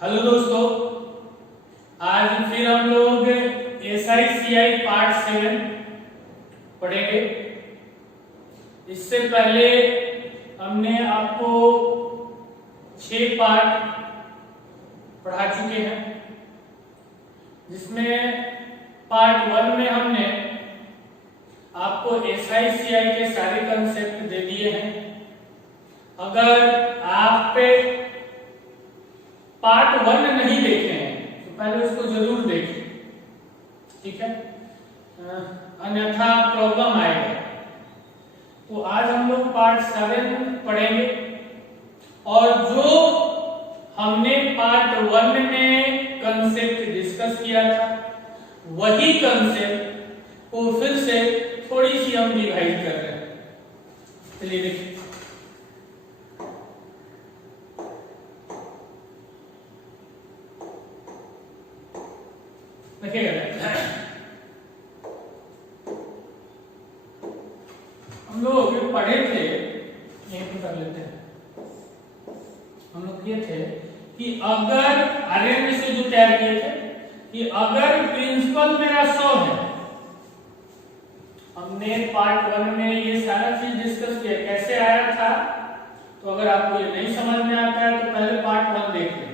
Hello दोस्तों, आज फिर हम लोग SICI पार्ट 7 पढ़ेंगे। इससे पहले हमने आपको 6 पार्ट पढ़ा चुके हैं, जिसमें पार्ट 1 में हमने आपको SICI के सारे कंसेप्ट दे दिए हैं। अगर आप पार्ट 1 नहीं देखे हैं तो पहले उसको जरूर देखें, ठीक है, अन्यथा प्रॉब्लम आएगा। तो आज हम लोग पार्ट 7 पढ़ेंगे और जो हमने पार्ट 1 में कंसेप्ट डिस्कस किया था वही कंसेप्ट को फिर से थोड़ी सी हम रिवाइज कर रहे हैं। चलिए देखिए, हम लोग पढ़े थे, यहीं पर कर लेते हैं। हम लोग किए थे कि अगर आर्यन से जो तैयार किए थे कि अगर प्रिंसिपल मेरा 100 है, हमने पार्ट 1 में ये सारा चीज डिस्कस किया, कैसे आया था। तो अगर आपको ये नहीं समझ में आता है तो पहले पार्ट 1 देख लें।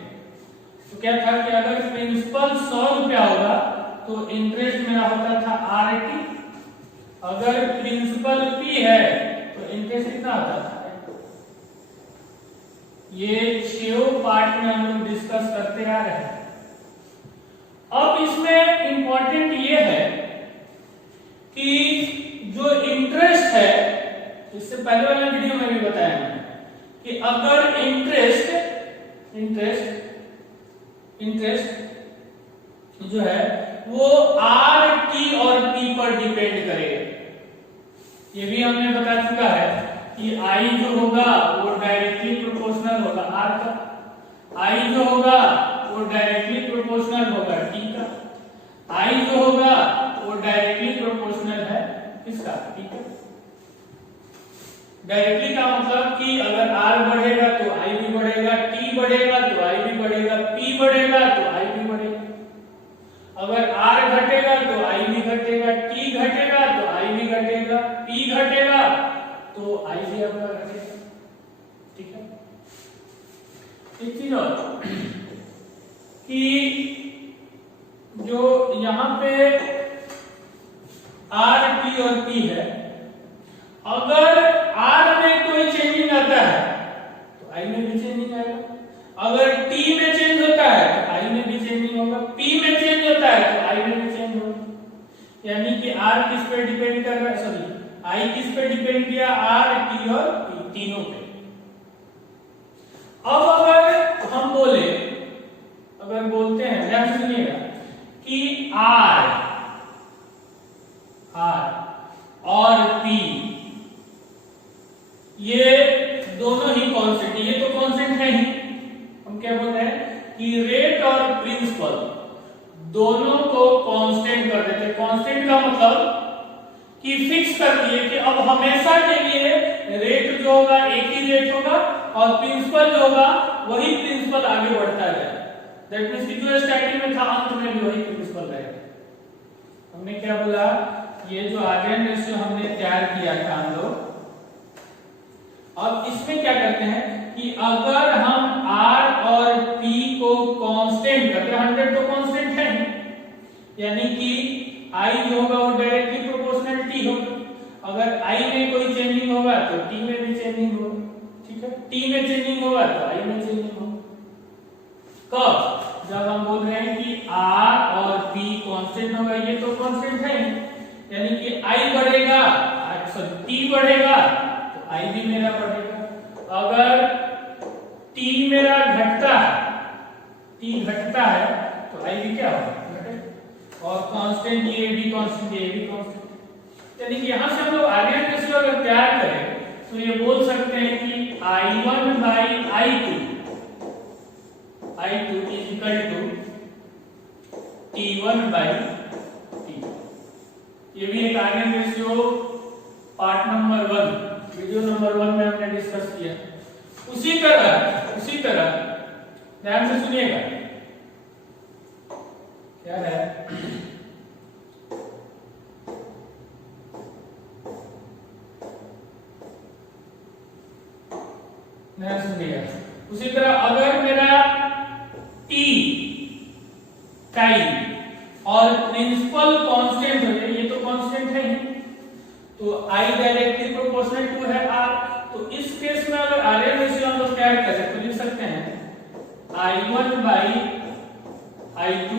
तो क्या था कि अगर प्रिंसिपल 100 रुपया होगा तो इंटरेस्ट मेरा होता था RT। अगर प्रिंसिपल P है तो इंटरेस्ट कितना होता था। ये 6 पार्ट में हम लोग डिस्कस करते आ रहे हैं। अब इसमें इंपॉर्टेंट ये है कि जो इंटरेस्ट है, इससे पहले वाले वीडियो में भी बताया मैंने कि अगर इंटरेस्ट जो है वो RT और P पर डिपेंड करेगा। ये भी हमने बता चुका है कि I जो होगा वो डायरेक्टली प्रोपोर्शनल होगा R का, I जो होगा वो डायरेक्टली प्रोपोर्शनल होगा T का, I जो होगा वो डायरेक्टली प्रोपोर्शनल है किसका, T का। डायरेक्टली का मतलब कि अगर R बढ़ेगा तो I भी बढ़ेगा, T बढ़ेगा तो I भी बढ़ेगा, P बढ़ेगा तो I भी बढ़ेगा। अगर R घटेगा तो I भी घटेगा, T घटेगा तो I भी घटेगा, P घटेगा तो I भी आपका घटेगा, ठीक है। एक चीज और कि जो यहाँ पे R, T और P है, अगर R में कोई चेंजिंग आता है तो I में भी चेंजिंग आएगा। अगर T में चेंज होता है तो I में भी चेंजिंग होगा, P में चेंज होता है तो I में भी चेंज होगा। यानी कि R किस पे डिपेंड कर रहा है, सॉरी I किस पे डिपेंड किया, R, T और P तीनों पे। अब अगर हम बोलते हैं, ध्यान से सुनिएगा कि R और P ये दोनों ही कांस्टेंट, ये तो कांस्टेंट है ही। हम क्या बोल रहे हैं कि रेट और प्रिंसिपल दोनों को कांस्टेंट कर देते हैं। कांस्टेंट का मतलब कि फिक्स कर दिए कि अब हमेशा के लिए रेट जो होगा एक ही रेट होगा और प्रिंसिपल जो होगा वही प्रिंसिपल आगे बढ़ता जाएगा। दैट मींस कि जो स्टार्टिंग में था अंत में भी वही प्रिंसिपल रहेगा। हमने क्या बोला, ये जो आर्यन रेशियो हमने तैयार किया था हम लोग, अब इसमें क्या करते हैं कि अगर हम R और P को कांस्टेंट करते हैं, 100 तो कांस्टेंट है, यानी कि I जो होगा वो डायरेक्टली प्रोपोर्शनल T होगा। अगर I में कोई चेंजिंग होगा तो T में भी चेंजिंग होगा, ठीक है। T में चेंजिंग होगा तो I में चेंजिंग होगा। कब? जब हम बोल रहे हैं कि R और P कांस्टेंट होगा, ये तो कांस्टेंट है, यानी कि I बढ़ेगा, सॉरी T बढ़ेगा तो I भी मेरा बढ़ेगा। अगर T मेरा घटता है तो I भी क्या होगा, घटेगा। और कांस्टेंट ये भी कांस्टेंट, ये भी कांस्टेंट, यानी कि यहां से हम लोग आर्यन रेशियो अगर तैयार करें तो ये बोल सकते हैं कि I1 by I2 is equal to T1 by T। ये भी एक आर्यन ratio part number 1 video number 1 में हमने डिस्कस किया। उसी तरह ध्यान से सुनिएगा, क्या है, उसी तरह अगर मेरा टी टाइम और प्रिंसिपल कांस्टेंट हो जाए, ये तो कांस्टेंट है ही, तो आई डायरेक्टली प्रोपोर्शनल टू है आर। तो इस केस में अगर आर एन रेशियो हम लोग क्या कर सकते हैं, लिख सकते हैं I1 by I2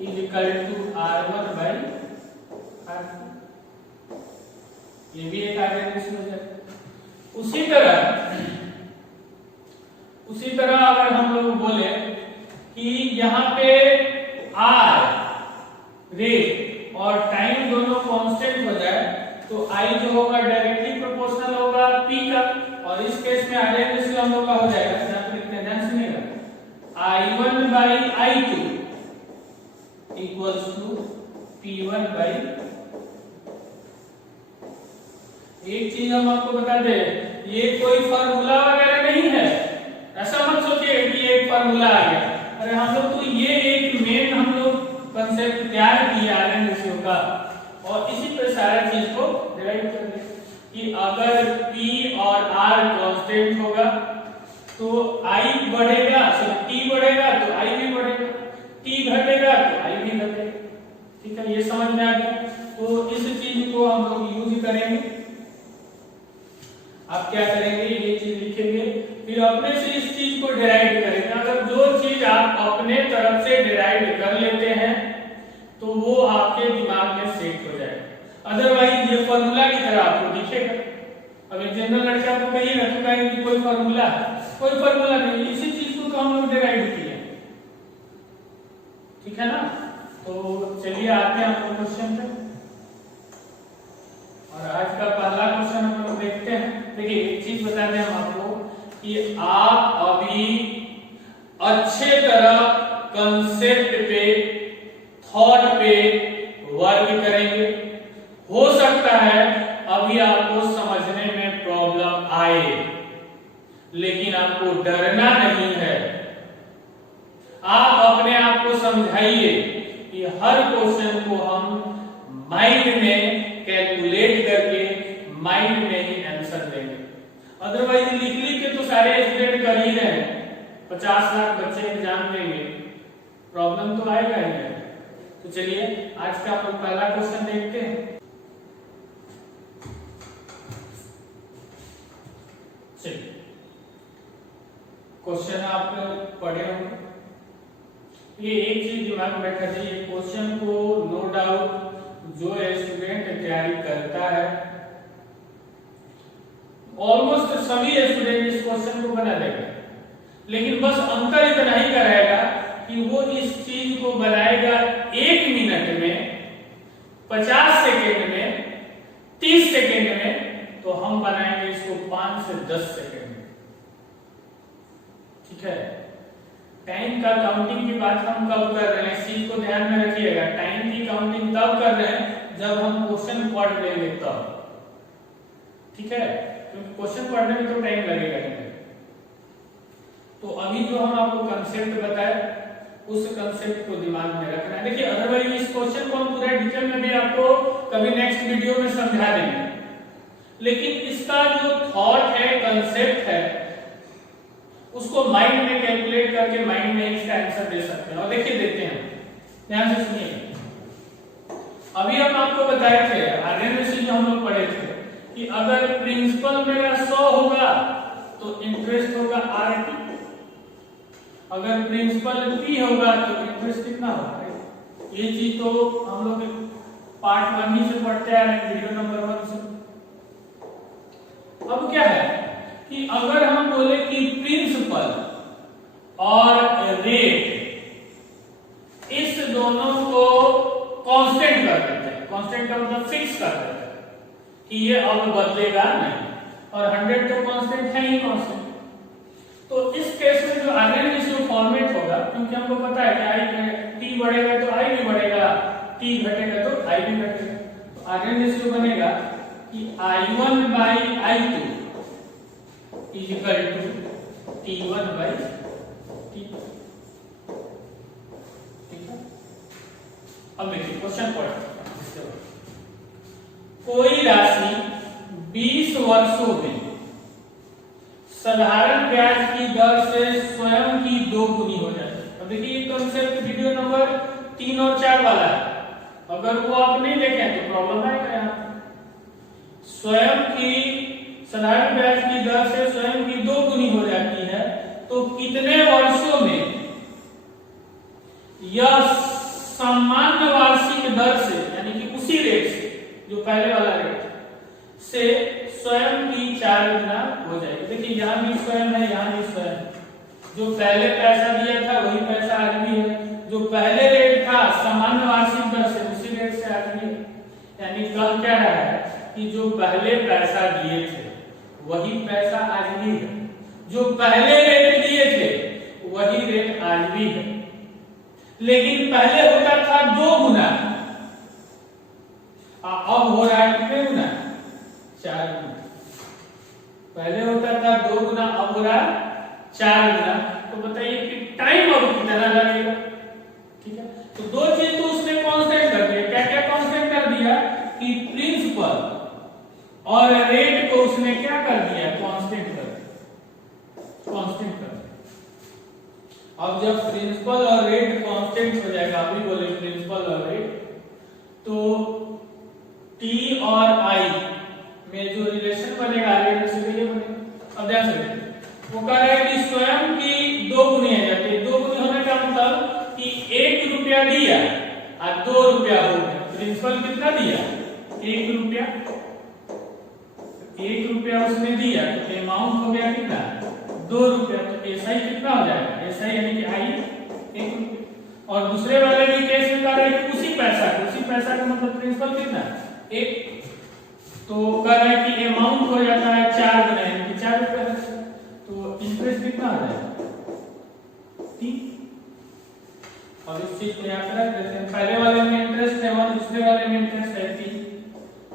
is equal to R1 by R2। ये भी एक आर एन रेशियो हो जाए। उसी तरह अगर हम लोग बोले कि यहाँ पे आर रेट और टाइम दोनों कांस्टेंट हो जाए, तो आई जो होगा डायरेक्टली प्रोपोर्शनल होगा पी का, और इस केस में आर एन रेशियो हम लोग का हो जाएगा, यहाँ पे लिखते हैं, ध्यान सुनिएगा, I1 by I2 equals to P1 by. एक चीज हम आपको बता दें, ये कोई फार्मूला वगैरह नहीं है, ऐसा मत सोचिए कि ये एक फार्मूला आ गया। अरे हम लोग तो ये एक मेन हम लोग कंसेप्ट तैयार किया आर एन रेशियो का, और इसी पे सारा चीज को डिराइव कर दे कि अगर P और R कांस्टेंट होगा तो I बढ़ेगा, T बढ़ेगा तो I भी बढ़ेगा, T घटेगा तो I भी घटेगा। ठीक है, ये समझ में आ गया। तो इस चीज को हम लोग यूज करेंगे। आप क्या करेंगे, ये चीज लिखेंगे, फिर अपने से इस चीज को डिराइव करेंगे। अगर जो चीज आप अपने तरफ से डिराइव कर लेते हैं तो वो आपके दिमाग में सेट हो जाएगा, अदरवाइज ये फॉर्मूला की तरह आपको दिखेगा। अब एक जनरल लड़का को कहिएगा तो कहेंगे कि कोई फॉर्मूला है, कोई फॉर्मूला नहीं, इसी चीज को तो हम लोग डिराइव किए। ठीक है ना, तो चलिए आते हैं हम क्वेश्चन पे, और आज का पहला क्वेश्चन हम लोग देखते हैं। देखिए एक चीज बता दें हम आपको कि आप अभी अच्छे तरह कंसेप्ट पे, थॉट पे वर्क करेंगे। हो सकता है अभी आपको समझने में प्रॉब्लम आए, लेकिन आपको डरना नहीं है। आप अपने आप को समझाइए कि हर क्वेश्चन को हम माइंड में कैलकुलेट करके माइंड में ही आंसर देंगे। अदरवाइज लिख के तो सारे स्टूडेंट कर ही रहे हैं, 50 लाख बच्चे एग्जाम देंगे, प्रॉब्लम तो आएगा ही है। तो चलिए आज का हम लोग पहला क्वेश्चन देखते हैं। चलिए क्वेश्चन आप पढ़े होंगे, ये एक चीज दिमाग में बैठा चाहिए, क्वेश्चन को नो डाउट जो स्टूडेंट तैयारी करता है, ऑलमोस्ट सभी स्टूडेंट इस क्वेश्चन को बना देगा, लेकिन बस अंतर इतना ही का रहेगा कि वो इस चीज को बनाएगा 1 मिनट में, 50 सेकेंड में, 30 सेकेंड में, तो हम बनाएंगे इसको 5 से 10 सेकेंड में। ठीक है, टाइम का काउंटिंग की बात हम कब कर रहे हैं, इस चीज को ध्यान में रखिएगा। टाइम की काउंटिंग तब कर रहे हैं जब हम क्वेश्चन पढ़ लेंगे तब। ठीक है, क्योंकि क्वेश्चन पढ़ने में तो टाइम लगेगा ही। तो अभी जो हम आपको कंसेप्ट बताए उस कंसेप्ट को दिमाग में रखना है। देखिए अदरवाइज इस क्वेश्चन को हम पूरा डिटेल में भी आपको कभी नेक्स्ट वीडियो में समझा देंगे, लेकिन इसका जो थॉट है, कंसेप्ट है, उसको माइंड में कैलकुलेट करके माइंड में इसका आंसर दे सकते हैं। और देखिए देते हैं, ध्यान से सुनिए। अभी हम आपको बताए थे, आरएन रेशियो हम लोग पढ़े थे कि अगर प्रिंसिपल मेरा 100 होगा तो इंटरेस्ट होगा RT, अगर प्रिंसिपल P होगा तो इंटरेस्ट कितना होगा। ये चीज तो हम लोग पार्ट 1 ही से पढ़ते आ रहे हैं, वीडियो नंबर 1 से। अब क्या है कि अगर हम बोले कि प्रिंसिपल और रेट, इस दोनों को कांस्टेंट कर देते हैं, कांस्टेंट का मतलब फिक्स कर देते हैं कि ये अब बदलेगा नहीं, और 100 तो कांस्टेंट है ही कांस्टेंट। तो इस केस में जो आरएन रेशियो फॉर्मेट होगा, क्योंकि हमको पता है कि T बढ़ेगा तो I भी बढ़ेगा, T घटेगा तो I भी घटेगा, तो आरएन रेशियो बनेगा कि I1 by I2 is equal to T1 by T। ठीक है, अब देखिए क्वेश्चन पढ़ते कोई राशि 20 वर्षों में साधारण ब्याज की दर से स्वयं की 2 गुनी हो जाती है। अब देखिए ये कॉन्सेप्ट वीडियो नंबर 3 और 4 वाला है, अगर वो आप नहीं देखें तो प्रॉब्लम आएगा यहाँ। स्वयं की साधारण ब्याज की दर से स्वयं की 2 गुनी हो जाती है, तो कितने वर्षों में यह सामान्य वार्षिक दर से, यानी कि उसी रेट से, जो पहले वाला रेट से स्वयं की 4 गुना हो जाएगी। देखिए यहाँ भी स्वयं है, यहाँ भी स्वयं है। जो पहले पैसा दिया था वही पैसा आज भी है, जो पहले रेट था सामान्य वार्षिक दर से उसी रेट से आज भी है। यानी कह क्या रहा है कि जो पहले पैसा दिए थे वही पैसा आज भी है, जो पहले रेट दिए थे वही रेट आज भी है, लेकिन पहले होता था 2 गुना, अब हो रहा है कितने गुना? 4 गुना। पहले होता था 2 गुना, अब हो रहा 4 गुना। तो बताइए कि टाइम अब कितना लगेगा? ठीक है, तो 2 चीज तो उसने कांस्टेंट कर दिया। क्या क्या कांस्टेंट कर दिया? कि प्रिंसिपल और रेट को उसने क्या कर दिया? कांस्टेंट कर दिया, कांस्टेंट कर दिया। अब जब प्रिंसिपल और रेट कांस्टेंट हो जाएगा, अभी बोले प्रिंसिपल और रेट, तो T और I में जो रिलेशन बनेगा आगे ये बनेगा। अब ध्यान से वो कह रहा है कि स्वयं की 2 गुनी आ जाती है। 2 गुनी होने का मतलब कि 1 रुपया दिया और 2 रुपया हो गया। प्रिंसिपल कितना दिया? 1 रुपया, 1 रुपया उसने दिया तो अमाउंट हो गया कितना? 2 रुपया। तो SI कितना हो जाएगा? SI यानी कि I 1 रुपया। और दूसरे वाले भी केस में कह रहा है कि उसी पैसा का मतलब प्रिंसिपल कितना? 1। तो कह रहा है कि अमाउंट हो जाता है 4 गुना, यानी कि 4 रुपया। तो इंटरेस्ट कितना आ जाएगा? 3। और इस चीज को याद रख देते हैं। पहले वाले में इंटरेस्ट है 1, दूसरे वाले में इंटरेस्ट है 3।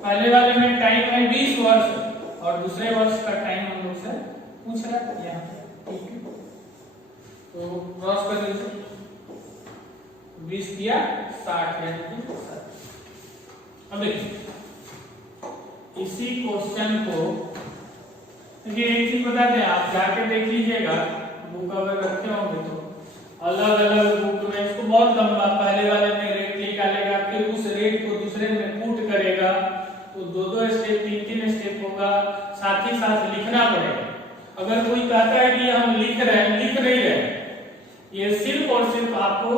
पहले वाले में टाइम है 20 वर्ष और दूसरे वर्ष का टाइम हम लोग से पूछ रहा है यहाँ। ठीक है, तो क्रॉस कर लीजिए। 20 दिया 60, यानी कि 60। अब देखिए इसी क्वेश्चन को, देखिए एक चीज बता दें, आप जाके देख लीजिएगा, बुक अगर रखे होंगे तो अलग अलग बुक में इसको बहुत लंबा, पहले वाले में रेट निकालेगा, फिर उस रेट को दूसरे में पुट करेगा, तो 2-2 स्टेप 3-3 स्टेप होगा, साथ ही साथ लिखना पड़ेगा। अगर कोई कहता है कि हम लिख नहीं रहे, ये सिर्फ और सिर्फ आपको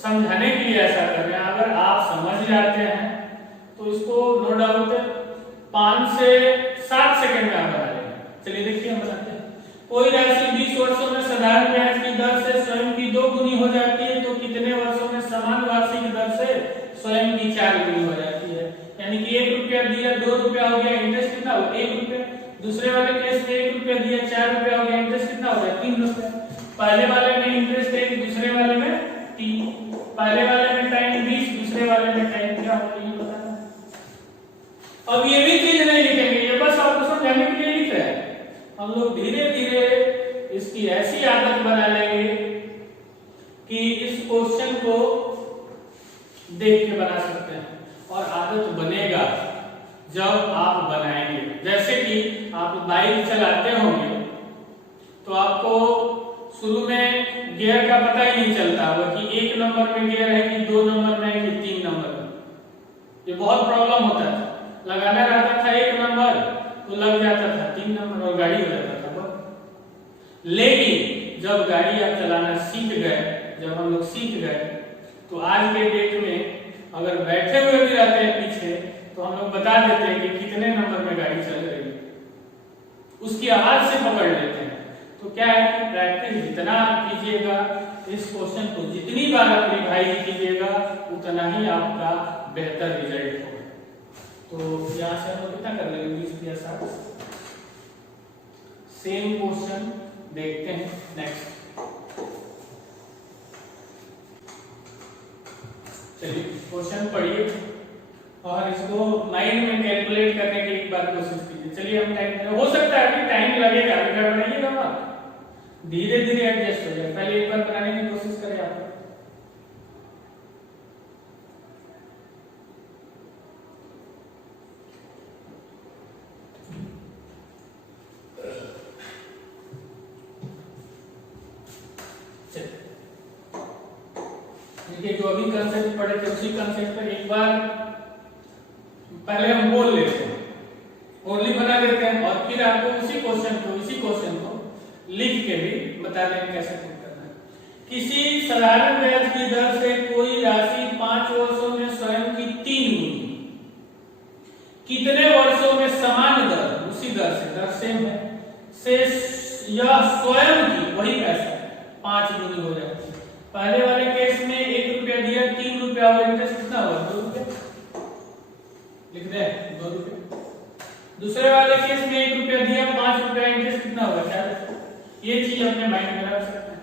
समझाने के लिए ऐसा कर रहे हैं। अगर आप समझ जाते हैं तो इसको नो डाउट 5 से 7 सेकंड में आप बना लेंगे। चलिए देखिए हम बनाते हैं। कोई राशि 20 वर्षों में साधारण ब्याज की दर से स्वयं की 2 गुनी हो जाती है, तो कितने वर्षों में समान वार्षिक दर से स्वयं की 4 गुनी हो जाती है? यानी कि 1 रुपया दिया 2 रुपया हो गया, इंटरेस्ट कितना हो? 1 रुपया। दूसरे वाले केस में 1 रुपया दिया 4 रुपया हो गया, इंटरेस्ट कितना हो गया? 3 रुपया। पहले वाले में इंटरेस्ट 1, दूसरे वाले में 3। पहले वाले में टाइम 20, दूसरे वाले में टाइम क्या होगा ये बताना। अब ये भी चीज नहीं लिखेंगे, ये बस आपको समझाने के लिए लिख रहे हैं। हम लोग धीरे धीरे इसकी ऐसी आदत बना लेंगे कि इस क्वेश्चन को देख के बना सकते हैं, और आदत बनेगा जब आप बनाएंगे। जैसे कि आप बाइक चलाते होंगे तो आपको शुरू में गियर का पता ही नहीं चलता होगा कि 1 नंबर में गियर है कि 2 नंबर में है कि 3 नंबर में। ये बहुत प्रॉब्लम होता था। लगाना रहता था 1 नंबर तो लग जाता था 3 नंबर और गाड़ी हो जाता था। लेकिन जब गाड़ी आप चलाना सीख गए, जब हम लोग सीख गए, तो आज के डेट में अगर बैठे हुए भी रहते हैं पीछे तो हम लोग बता देते हैं कि कितने नंबर में गाड़ी चल रही है, उसकी आवाज से पकड़ लेते हैं। तो क्या है कि प्रैक्टिस जितना आप कीजिएगा, इस क्वेश्चन को जितनी बार आप रिवाइज कीजिएगा, उतना ही आपका बेहतर रिजल्ट होगा। तो यहाँ से हम लोग कितना कर लेंगे? 20 या 60। सेम क्वेश्चन देखते हैं नेक्स्ट। चलिए क्वेश्चन पढ़िए और इसको माइंड में कैलकुलेट करने की एक बार कोशिश कीजिए। चलिए हम टाइम, हो सकता है अभी टाइम लगेगा, अगर बनाइएगा आप धीरे धीरे एडजस्ट हो जाए। पहले एक बार बनाने की कोशिश करें आप। ठीक है, जो अभी कंसेप्ट पढ़े थे उसी कंसेप्ट पर एक बार पहले हम बोल लेते हैं, ओनली बना देते हैं और फिर आपको उसी क्वेश्चन को लिख के भी बता देंगे कैसे करना है। किसी साधारण ब्याज की दर से कोई राशि 5 वर्षों में स्वयं की 3 गुनी कितने वर्षों में समान दर, उसी दर सेम है, से यह स्वयं की वही पैसा 5 गुनी हो जाती है। पहले वाले केस में 1 रुपया दिया, 3 रुपया और इंटरेस्ट कितना हुआ, 2 रुपया, लिख दे 2 रुपया। दूसरे वाले केस में 1 रुपया दिया, 5 रुपया इंटरेस्ट कितना हुआ, 4 रुपया। ये चीज अपने माइंड में रख सकते हैं।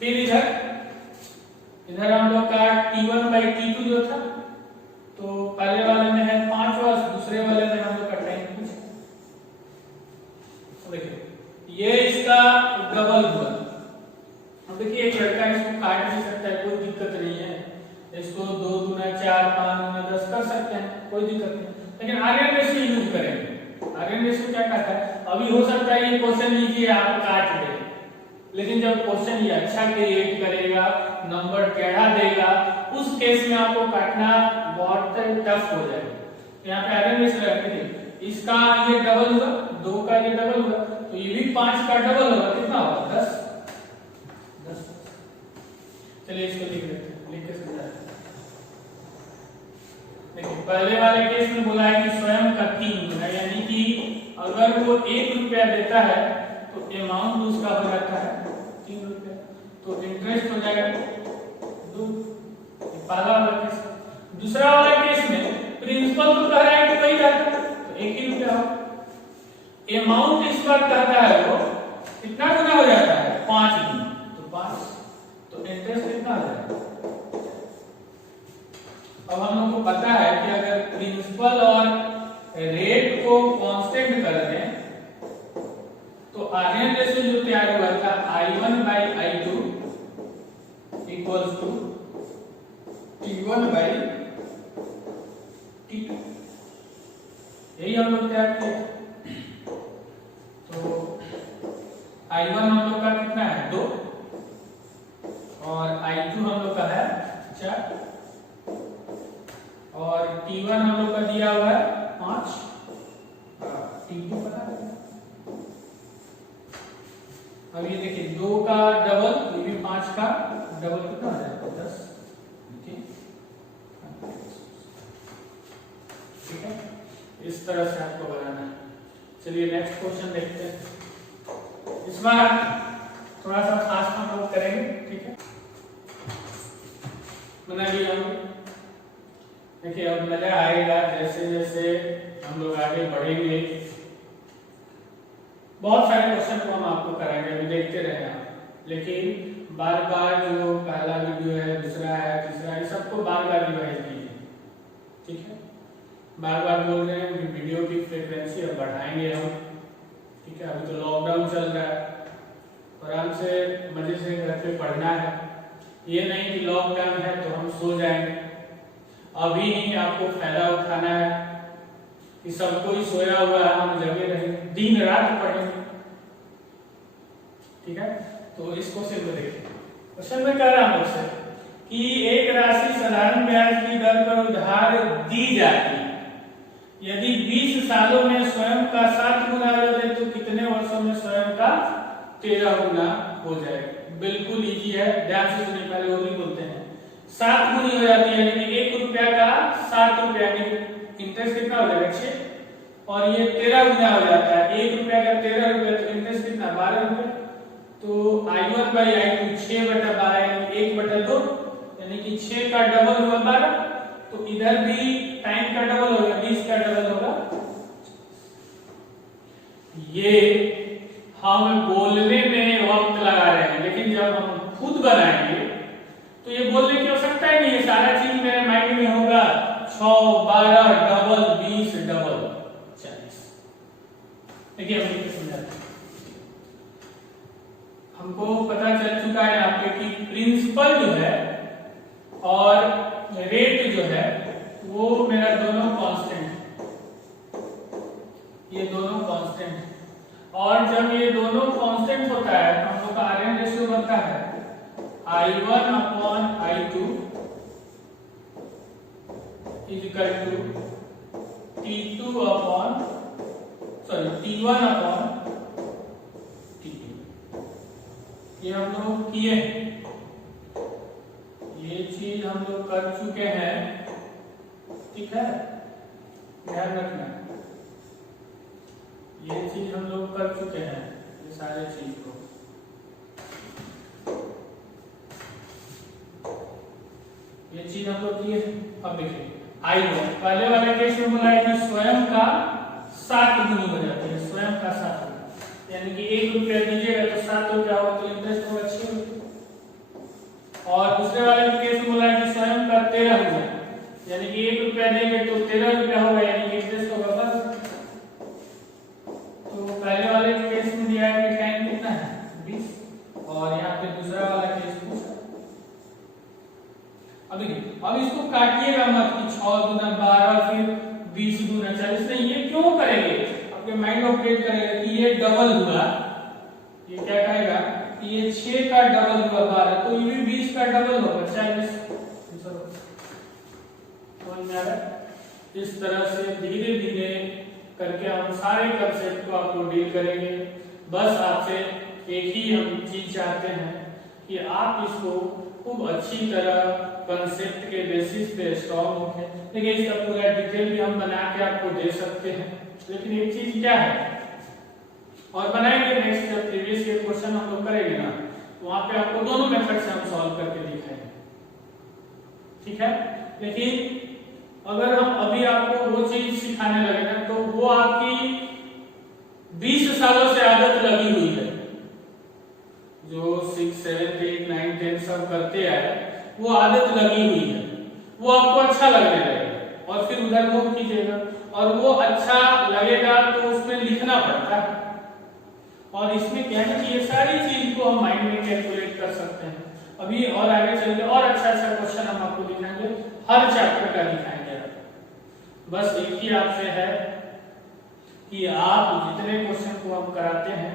फिर इधर हम लोग का T1/T2 जो था, तो पहले वाले में है 5 वर्ष, दूसरे वाले में हम लोग का टाइम कुछ, देखिए ये इसका डबल हुआ। अब देखिए एक लड़का इसको काट भी सकता है, कोई दिक्कत नहीं है, इसको 2 गुना 4, 5 गुना 10 कर सकते हैं, कोई दिक्कत नहीं, लेकिन आर्यन रेशियो यूज करेंगे। आर्यन रेशियो क्या कहता है, अभी हो सकता है ये क्वेश्चन लीजिए आप काट दे, लेकिन जब क्वेश्चन ये अच्छा क्रिएट करेगा, नंबर टेढ़ा देगा, उस केस में आपको काटना बहुत टफ हो जाएगा। यहाँ पे आर्यन रेशियो रखिए, इसका ये डबल हुआ, 2 का ये डबल हुआ, तो ये भी 5 का डबल होगा, कितना होगा 10। चलिए इसको लिख लेते हैं, लिख के समझा। देखिए पहले वाले केस में बोला है कि स्वयं का 3 गुना, यानी कि अगर वो 1 रुपया देता है तो अमाउंट उसका हो जाता है 3 रुपया, तो इंटरेस्ट हो जाएगा 2। पहला वाला केस। दूसरा वाला केस में प्रिंसिपल तो कह रहा है कि वही जाता है, तो 1 ही रुपया हो। अमाउंट इस बार कहता है वो कितना गुना हो जाता है, 5 गुना, तो 5, तो इंटरेस्ट कितना हो जाएगा। अब हम लोग को पता है कि अगर प्रिंसिपल और रेट को कांस्टेंट कर दें तो आर्यन रेशियो जो तैयार हुआ था I1/I2 इक्वल्स टू T1/T2, यही हम लोग तैयार किए। तो I1 हम लोग का कितना है 2 और I2 हम लोग का है 4 और T1 हम लोग का दिया हुआ है 5, T2 पता है। अब ये देखिए 2 का डबल, ये भी 5 का डबल, कितना हो जाएगा 10। ठीक है, इस तरह से आपको बनाना है। चलिए नेक्स्ट क्वेश्चन देखते हैं। इस बार थोड़ा सा फास्ट हम लोग करेंगे, ठीक है, बनाइए हम। देखिए अब मजा आएगा जैसे जैसे हम लोग आगे बढ़ेंगे, बहुत सारे क्वेश्चन को हम आपको कराएंगे, अभी देखते रहे आप। लेकिन बार बार जो पहला वीडियो है, दूसरा है, तीसरा है, सबको बार बार रिवाइज कीजिए, ठीक है। बार बार बोल रहे हैं कि वीडियो की फ्रीक्वेंसी अब बढ़ाएंगे हम, ठीक है। अभी तो लॉकडाउन चल रहा है, आराम से मजे से घर पे पढ़ना है, ये नहीं कि लॉकडाउन है तो हम सो जाएंगे। अभी ही आपको फायदा उठाना है कि सब कोई सोया हुआ है, हम जगे रहेंगे, दिन रात पढ़ेंगे, ठीक है। तो इस क्वेश्चन को देखिए। क्वेश्चन में कह रहा हूं आपसे कि एक राशि साधारण ब्याज की दर पर उधार दी जाती है, यदि 20 सालों में स्वयं का 7 गुना हो जाए तो कितने वर्षों में स्वयं का 13 गुना हो जाएगा। बिल्कुल इजी है, ध्यान से सुनिए, पहले वो भी बोलते हैं। 7 गुनी हो जाती है, यानी 1 रुपया का 7 रुपया, इंटरेस्ट कितना हो जाएगा 6, और ये 13 गुना हो जाता है। 1 रुपया का 13 रुपया, तो इंटरेस्ट कितना 12 रुपया। तो I1/I2 6/12 यानी 1/2, यानी कि 6 का डबल हुआ 12, तो इधर भी टाइम का डबल होगा, 20 का डबल होगा। ये हम बोलने में वक्त लगा रहे हैं, लेकिन जब हम खुद बनाएंगे तो ये बोलने की आवश्यकता ही नहीं है, सारा चीज मेरे माइंड में होगा। 6, 12 डबल, 20 डबल 40। देखिए हम लिख समझाते हैं। हमको पता चल चुका है यहाँ पे कि प्रिंसिपल जो है और रेट जो है वो मेरा दोनों कांस्टेंट है, ये दोनों कांस्टेंट है। और जब ये दोनों कांस्टेंट होता है तो हम लोग का आर्यन रेशियो बनता है I1 upon I2 is equal to T1 upon T2। ये हम लोग किए हैं, ये चीज हम लोग कर चुके हैं, ठीक है, ध्यान रखना। ये चीज हम लोग कर चुके हैं, ये सारे चीज को। ये चीज हम लोग किए। अब देखिए I1 पहले वाले केस में बोला है कि स्वयं का 7 गुनी हो जाती है, स्वयं का 7 गुनी, यानी कि 1 रुपया दीजिएगा तो 7 रुपया होगा, तो इंटरेस्ट होगा 6 रुपया। और दूसरे वाले केस में बोला है कि स्वयं का 13 गुना, यानी कि 1 रुपया देंगे तो 13 रुपया होगा, यानी कि इंटरेस्ट होगा बस। तो पहले वाले केस में दिया है कि टाइम कितना है 20, और यहाँ पे दूसरा वाला केस पूछा। अब इसको काटिएगा मत कि 6 दूना 12 फिर 20 दूना 40, नहीं, ये क्यों करेंगे, आपके माइंड ऑपरेट करेगा कि ये डबल हुआ, ये क्या कहेगा कि ये 6 का डबल हुआ 12, तो ये भी 20 का डबल होगा 40। इस तरह से धीरे धीरे करके हम सारे कंसेप्ट को आपको डील करेंगे। बस आपसे एक ही हम चीज चाहते हैं कि आप इसको खूब अच्छी तरह कंसेप्ट के बेसिस पे स्ट्रॉन्ग होंगे। देखिए इसका पूरा डिटेल भी हम बना के आपको दे सकते हैं, लेकिन एक चीज क्या है, और बनाएंगे नेक्स्ट जब प्रीवियस ईयर क्वेश्चन हम लोग करेंगे ना, वहां पे आपको दोनों मेथड से हम सॉल्व करके दिखाएंगे, ठीक है। लेकिन अगर हम अभी आपको वो चीज सिखाने लगे ना, तो वो आपकी 20 सालों से आदत लगी हुई है, जो 6, 7, 8, 9, 10 सब करते आए, वो आदत लगी हुई है, वो आपको अच्छा लगने लगेगा और फिर उधर मूव कीजिएगा, और वो अच्छा लगेगा तो उसमें लिखना पड़ता है। और इसमें क्या है कि ये सारी चीज को हम माइंड में कैलकुलेट कर सकते हैं। अभी और आगे चलके और अच्छा क्वेश्चन हम आपको दिखाएंगे, हर चैप्टर का दिखाएंगे। बस एक ही आपसे है कि आप जितने क्वेश्चन को हम कराते हैं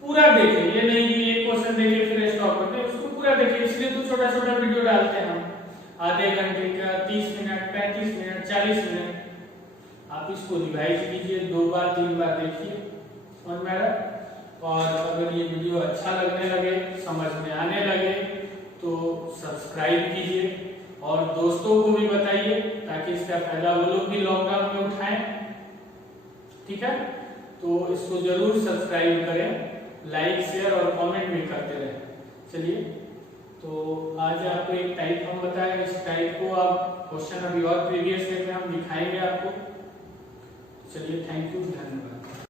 पूरा देखिए, ये नहीं कि एक क्वेश्चन देखिए फिर स्टॉप करते हैं, उसको पूरा देखिए। इसलिए तो छोटा छोटा वीडियो डालते हैं हम, आधे घंटे का, 30 मिनट, 35 मिनट, 40 मिनट। आप इसको रिवाइज कीजिए, 2 बार 3 बार देखिए, समझ में आ रहा। और अगर ये वीडियो अच्छा लगने लगे, समझ में आने लगे, तो सब्सक्राइब कीजिए और दोस्तों को भी बताइए, ताकि इसका फायदा वो लोग भी लॉकडाउन में उठाएं, ठीक है। तो इसको जरूर सब्सक्राइब करें, लाइक, शेयर और कमेंट भी करते रहें। चलिए, तो आज आपको एक टाइप हम बताएं, इस टाइप को आप क्वेश्चन अभी और प्रीवियस ईयर में हम दिखाएंगे आपको। चलिए, थैंक यू, धन्यवाद।